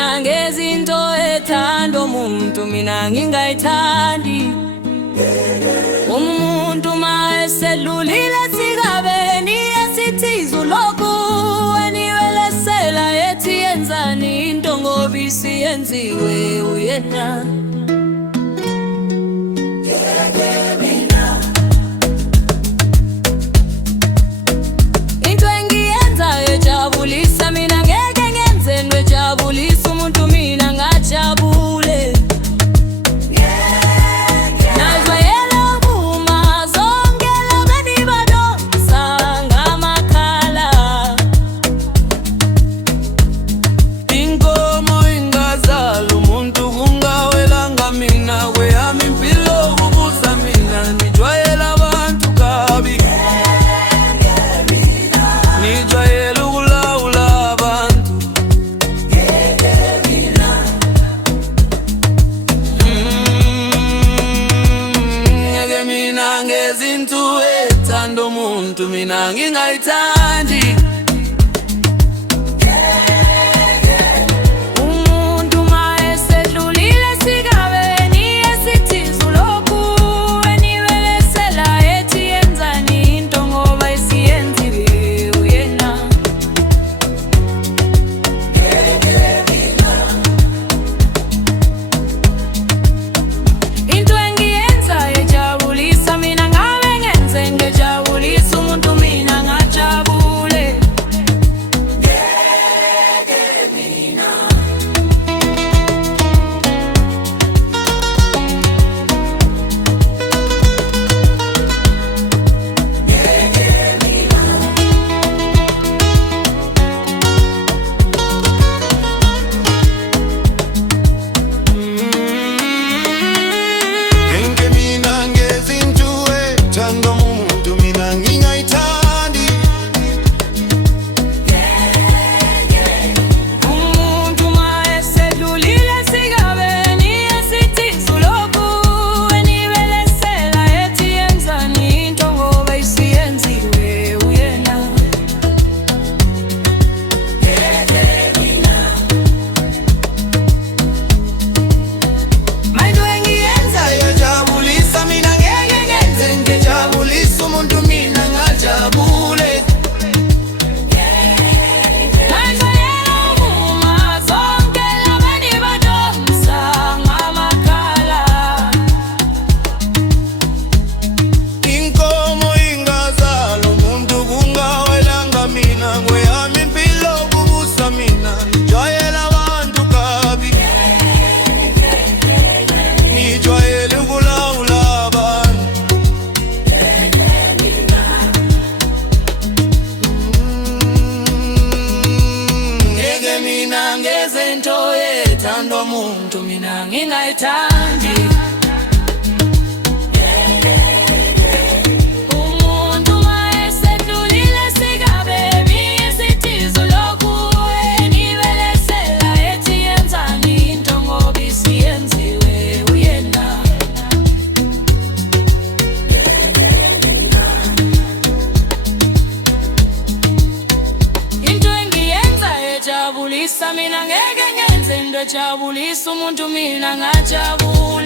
mina ngezinto ethanda umuntu mina ngingayithandi. Umuntu mayeselulile sigabeni esithizu lokhu eniwelesela ethi yenzani into ngoba isiyenziwe uyena. Ngezinto ethanda umuntu mina ngingayithandi. Umuntu mayesedlulile sigabeni esithizu lokhu eniwelesela ethi yenzani into ngoba isiyenziwe uyena. Into engiyenza ejabulisa mina ngejabulisa umuntu mina ngajabule. Mina ngezinto ethanda umuntu mina ngingayithandi. Umuntu mayesedlulile sigabeni esithizu lokhu eniwelesela ethi yenzani into ngoba isiyenziwe uyena. Jabulisa mina ngeke ngenze into ejabulisa umuntu mina ngajabula.